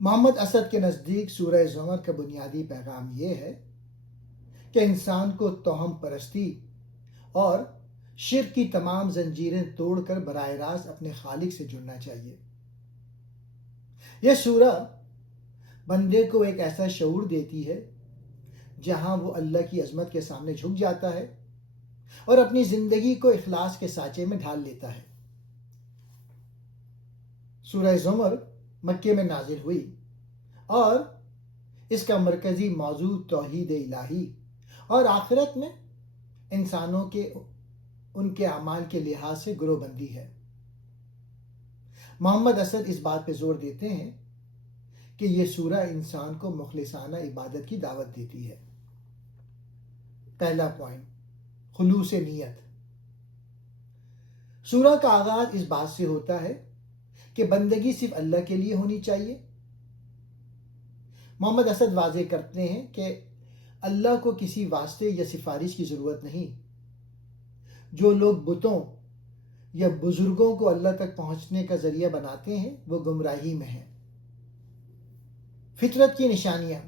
محمد اسد کے نزدیک سورہ زمر کا بنیادی پیغام یہ ہے کہ انسان کو توہم پرستی اور شرک کی تمام زنجیریں توڑ کر براہ راست اپنے خالق سے جڑنا چاہیے۔ یہ سورہ بندے کو ایک ایسا شعور دیتی ہے جہاں وہ اللہ کی عظمت کے سامنے جھک جاتا ہے اور اپنی زندگی کو اخلاص کے سانچے میں ڈھال لیتا ہے۔ سورہ زمر مکے میں نازل ہوئی اور اس کا مرکزی موضوع توحید الہی اور آخرت میں انسانوں کے ان کے اعمال کے لحاظ سے گروہ بندی ہے۔ محمد اسد اس بات پہ زور دیتے ہیں کہ یہ سورہ انسان کو مخلصانہ عبادت کی دعوت دیتی ہے۔ پہلا پوائنٹ، خلوص نیت۔ سورہ کا آغاز اس بات سے ہوتا ہے کہ بندگی صرف اللہ کے لیے ہونی چاہیے۔ محمد اسد واضح کرتے ہیں کہ اللہ کو کسی واسطے یا سفارش کی ضرورت نہیں۔ جو لوگ بتوں یا بزرگوں کو اللہ تک پہنچنے کا ذریعہ بناتے ہیں وہ گمراہی میں ہیں۔ فطرت کی نشانیاں۔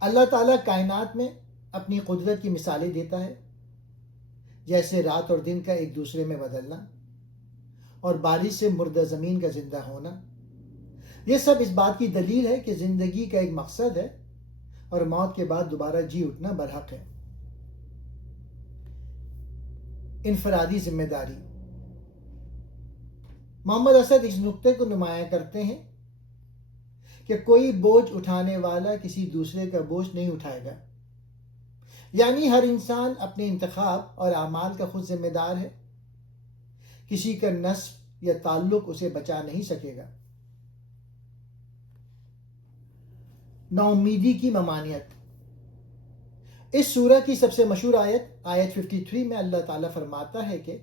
اللہ تعالیٰ کائنات میں اپنی قدرت کی مثالیں دیتا ہے، جیسے رات اور دن کا ایک دوسرے میں بدلنا اور بارش سے مردہ زمین کا زندہ ہونا۔ یہ سب اس بات کی دلیل ہے کہ زندگی کا ایک مقصد ہے اور موت کے بعد دوبارہ جی اٹھنا برحق ہے۔ انفرادی ذمہ داری۔ محمد اسد اس نقطے کو نمایاں کرتے ہیں کہ کوئی بوجھ اٹھانے والا کسی دوسرے کا بوجھ نہیں اٹھائے گا، یعنی ہر انسان اپنے انتخاب اور اعمال کا خود ذمہ دار ہے۔ کسی کا نسب یا تعلق اسے بچا نہیں سکے گا۔ نا امیدی کی ممانعت۔ اس سورہ کی سب سے مشہور آیت 53 میں اللہ تعالیٰ فرماتا ہے کہ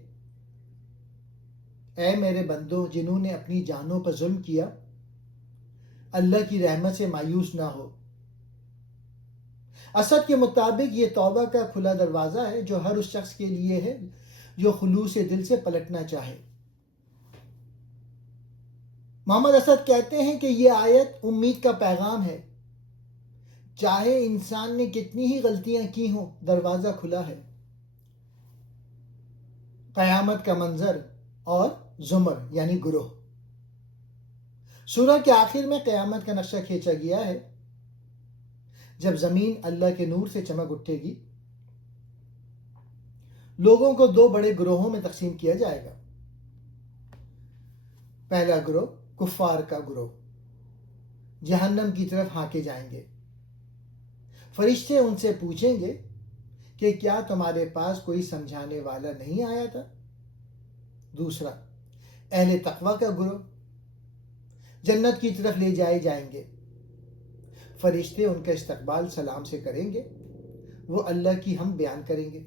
اے میرے بندوں جنہوں نے اپنی جانوں پر ظلم کیا، اللہ کی رحمت سے مایوس نہ ہو۔ اسد کے مطابق یہ توبہ کا کھلا دروازہ ہے جو ہر اس شخص کے لیے ہے جو خلوص دل سے پلٹنا چاہے۔ محمد اسد کہتے ہیں کہ یہ آیت امید کا پیغام ہے۔ چاہے انسان نے کتنی ہی غلطیاں کی ہوں، دروازہ کھلا ہے۔ قیامت کا منظر اور زمر یعنی گروہ۔ سورہ کے آخر میں قیامت کا نقشہ کھینچا گیا ہے، جب زمین اللہ کے نور سے چمک اٹھے گی۔ لوگوں کو دو بڑے گروہوں میں تقسیم کیا جائے گا۔ پہلا گروہ کفار کا گروہ، جہنم کی طرف ہانکے جائیں گے۔ فرشتے ان سے پوچھیں گے کہ کیا تمہارے پاس کوئی سمجھانے والا نہیں آیا تھا؟ دوسرا، اہل تقوی کا گروہ جنت کی طرف لے جائے جائیں گے۔ فرشتے ان کا استقبال سلام سے کریں گے، وہ اللہ کی حمد بیان کریں گے۔